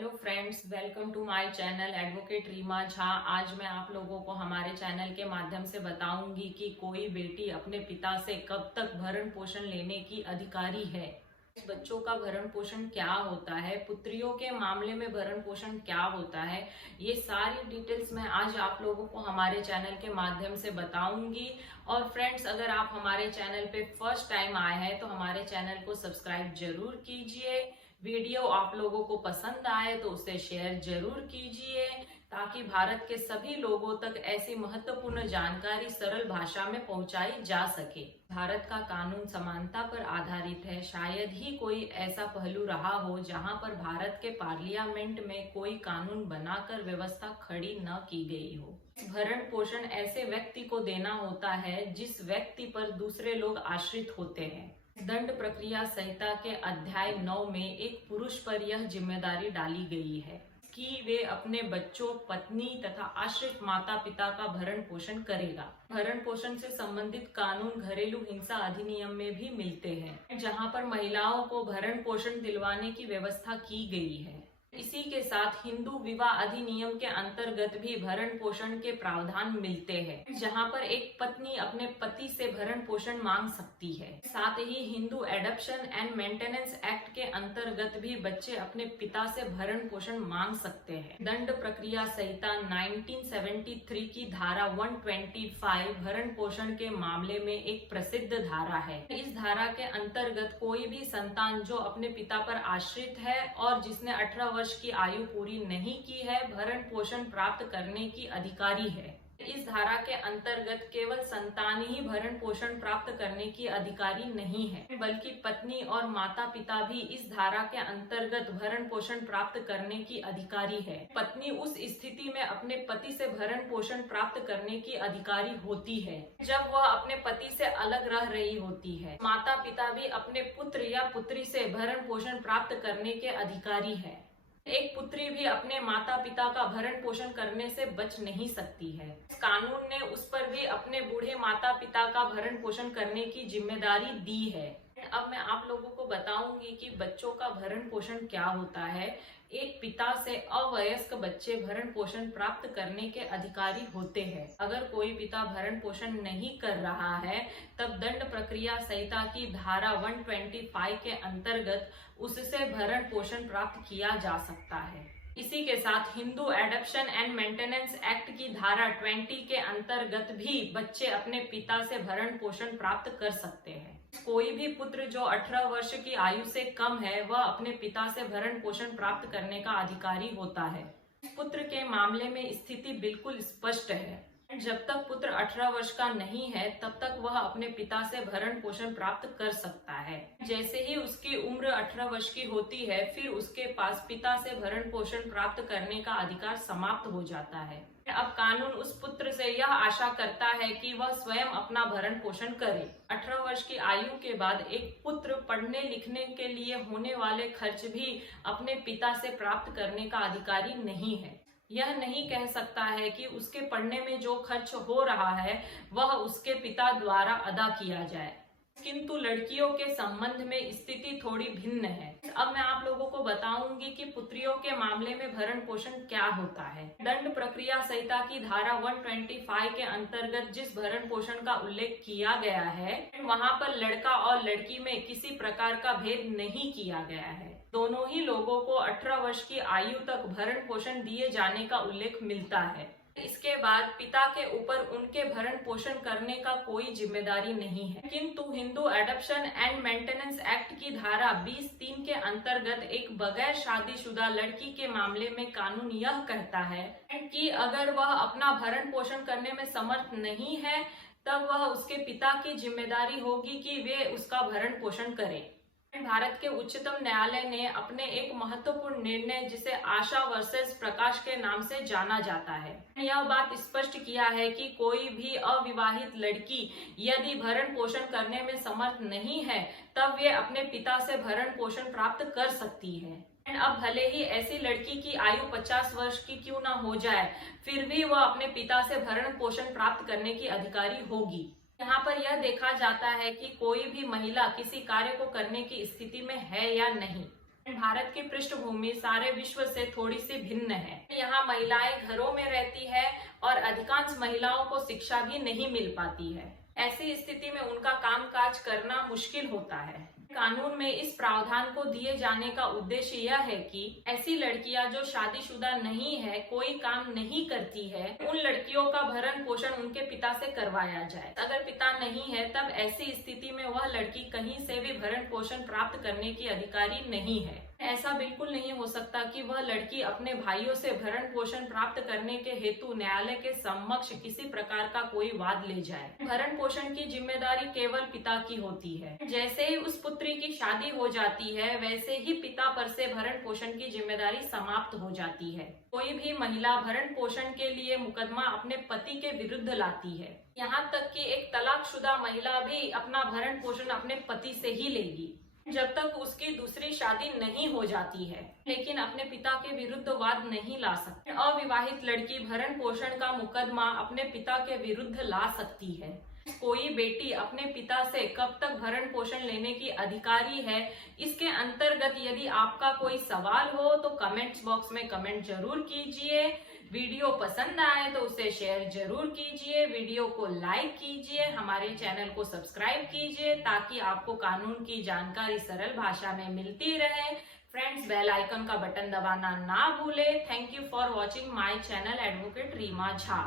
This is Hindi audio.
Hello friends, welcome to my channel advocate Reema Jha. आज मैं आप लोगों को हमारे चैनल के माध्यम से बताऊंगी कि कोई बेटी अपने पिता से कब तक भरण पोषण लेने की अधिकारी है। बच्चों का भरण पोषण क्या होता है, पुत्रियों के मामले में भरण पोषण क्या होता है, ये सारी डिटेल्स मैं आज आप लोगों को हमारे चैनल के माध्यम से बताऊंगी। और फ्रेंड्स, अगर आप हमारे चैनल पे फर्स्ट टाइम आए हैं तो हमारे चैनल को सब्सक्राइब जरूर कीजिए। वीडियो आप लोगों को पसंद आए तो उसे शेयर जरूर कीजिए ताकि भारत के सभी लोगों तक ऐसी महत्वपूर्ण जानकारी सरल भाषा में पहुंचाई जा सके। भारत का कानून समानता पर आधारित है। शायद ही कोई ऐसा पहलू रहा हो जहां पर भारत के पार्लियामेंट में कोई कानून बनाकर व्यवस्था खड़ी न की गई हो। भरण पोषण ऐसे व्यक्ति को देना होता है जिस व्यक्ति पर दूसरे लोग आश्रित होते हैं। दंड प्रक्रिया संहिता के अध्याय 9 में एक पुरुष पर यह जिम्मेदारी डाली गई है कि वे अपने बच्चों, पत्नी तथा आश्रित माता पिता का भरण पोषण करेगा। भरण पोषण से संबंधित कानून घरेलू हिंसा अधिनियम में भी मिलते हैं, जहां पर महिलाओं को भरण पोषण दिलवाने की व्यवस्था की गई है। इसी के साथ हिंदू विवाह अधिनियम के अंतर्गत भी भरण पोषण के प्रावधान मिलते हैं, जहां पर एक पत्नी अपने पति से भरण पोषण मांग सकती है। साथ ही Hindu adoption and maintenance act के अंतर्गत भी बच्चे अपने पिता से भरण पोषण मांग सकते हैं। दंड प्रक्रिया संहिता 1973 की धारा 125 भरण पोषण के मामले में एक प्रसिद्ध धारा है। इस धारा के अंतर्गत कोई भी संतान जो अपने पिता पर आश्रित है और जिसने 18 वर्ष की आयु पूरी नहीं की है, भरण पोषण प्राप्त करने की अधिकारी है। इस धारा के अंतर्गत केवल संतान ही भरण पोषण प्राप्त करने की अधिकारी नहीं है, बल्कि पत्नी और माता पिता भी इस धारा के अंतर्गत भरण पोषण प्राप्त करने की अधिकारी है। पत्नी उस स्थिति में अपने पति से भरण पोषण प्राप्त करने की अधिकारी होती है जब वह अपने पति से अलग रह रही होती है। माता पिता भी अपने पुत्र या पुत्री से भरण पोषण प्राप्त करने के अधिकारी है। एक पुत्री भी अपने माता पिता का भरण पोषण करने से बच नहीं सकती है। इस कानून ने उस पर भी अपने बूढ़े माता पिता का भरण पोषण करने की जिम्मेदारी दी है। अब मैं आप लोगों को बताऊंगी कि बच्चों का भरण पोषण क्या होता है। एक पिता से अवयस्क बच्चे भरण पोषण प्राप्त करने के अधिकारी होते हैं। अगर कोई पिता भरण पोषण नहीं कर रहा है तब दंड प्रक्रिया संहिता की धारा 125 के अंतर्गत उससे भरण पोषण प्राप्त किया जा सकता है। इसी के साथ Hindu adoption and maintenance act की धारा 20 के अंतर्गत भी बच्चे अपने पिता से भरण पोषण प्राप्त कर सकते हैं। कोई भी पुत्र जो 18 वर्ष की आयु से कम है वह अपने पिता से भरण पोषण प्राप्त करने का अधिकारी होता है। पुत्र के मामले में स्थिति बिल्कुल स्पष्ट है। जब तक पुत्र 18 वर्ष का नहीं है तब तक वह अपने पिता से भरण पोषण प्राप्त कर सकता है। जैसे ही उसकी उम्र 18 वर्ष की होती है फिर उसके पास पिता से भरण पोषण प्राप्त करने का अधिकार समाप्त हो जाता है। अब कानून उस पुत्र से यह आशा करता है कि वह स्वयं अपना भरण पोषण करे। 18 वर्ष की आयु के बाद एक पुत्र पढ़ने लिखने के लिए होने वाले खर्च भी अपने पिता से प्राप्त करने का अधिकारी नहीं है। यह नहीं कह सकता है कि उसके पढ़ने में जो खर्च हो रहा है वह उसके पिता द्वारा अदा किया जाए, किंतु लड़कियों के संबंध में स्थिति थोड़ी भिन्न है। अब मैं आप लोगों को बताऊंगी कि पुत्रियों के मामले में भरण पोषण क्या होता है। दंड प्रक्रिया संहिता की धारा 125 के अंतर्गत जिस भरण पोषण का उल्लेख किया गया है वहां पर लड़का और लड़की में किसी प्रकार का भेद नहीं किया गया है। दोनों ही लोगों को 18 वर्ष की आयु तक भरण पोषण दिए जाने का उल्लेख मिलता है। इसके बाद पिता के ऊपर उनके भरण पोषण करने का कोई जिम्मेदारी नहीं है। किंतु Hindu adoption and maintenance act की धारा 20(3) के अंतर्गत एक बगैर शादीशुदा लड़की के मामले में कानून यह कहता है कि अगर वह अपना भरण पोषण करने में समर्थ नहीं है तब वह उसके पिता की जिम्मेदारी होगी कि वे उसका भरण पोषण करें। भारत के उच्चतम न्यायालय ने अपने एक महत्वपूर्ण निर्णय जिसे आशा वर्सेस प्रकाश के नाम से जाना जाता है, यह बात स्पष्ट किया है कि कोई भी अविवाहित लड़की यदि भरण पोषण करने में समर्थ नहीं है तब वे अपने पिता से भरण पोषण प्राप्त कर सकती है। अब भले ही ऐसी लड़की की आयु 50 वर्ष की क्यों न हो जाए, फिर भी वह अपने पिता से भरण पोषण प्राप्त करने की अधिकारी होगी। यहाँ पर यह देखा जाता है कि कोई भी महिला किसी कार्य को करने की स्थिति में है या नहीं। भारत की पृष्ठभूमि सारे विश्व से थोड़ी सी भिन्न है। यहाँ महिलाएं घरों में रहती है और अधिकांश महिलाओं को शिक्षा भी नहीं मिल पाती है। ऐसी स्थिति में उनका कामकाज करना मुश्किल होता है। कानून में इस प्रावधान को दिए जाने का उद्देश्य यह है कि ऐसी लड़कियां जो शादीशुदा नहीं है, कोई काम नहीं करती है, उन लड़कियों का भरण पोषण उनके पिता से करवाया जाए। अगर पिता नहीं है तब ऐसी स्थिति में वह लड़की कहीं से भी भरण पोषण प्राप्त करने की अधिकारी नहीं है। ऐसा बिल्कुल नहीं हो सकता कि वह लड़की अपने भाइयों से भरण पोषण प्राप्त करने के हेतु न्यायालय के समक्ष किसी प्रकार का कोई वाद ले जाए। भरण पोषण की जिम्मेदारी केवल पिता की होती है। जैसे ही उस पुत्री की शादी हो जाती है, वैसे ही पिता पर से भरण पोषण की जिम्मेदारी समाप्त हो जाती है। कोई भी महिला भरण पोषण के लिए मुकदमा अपने पति के विरुद्ध लाती है। यहाँ तक कि एक तलाकशुदा महिला भी अपना भरण पोषण अपने पति से ही लेगी जब तक उसकी दूसरी शादी नहीं हो जाती है, लेकिन अपने पिता के विरुद्ध वाद नहीं ला सकती। अविवाहित लड़की भरण पोषण का मुकदमा अपने पिता के विरुद्ध ला सकती है। कोई बेटी अपने पिता से कब तक भरण पोषण लेने की अधिकारी है, इसके अंतर्गत यदि आपका कोई सवाल हो तो कमेंट्स बॉक्स में कमेंट जरूर कीजिए। वीडियो पसंद आए तो उसे शेयर जरूर कीजिए, वीडियो को लाइक कीजिए, हमारे चैनल को सब्सक्राइब कीजिए ताकि आपको कानून की जानकारी सरल भाषा में मिलती रहे। फ्रेंड्स, बेल आइकन का बटन दबाना ना भूले। Thank you for watching my channel advocate Reema Jha.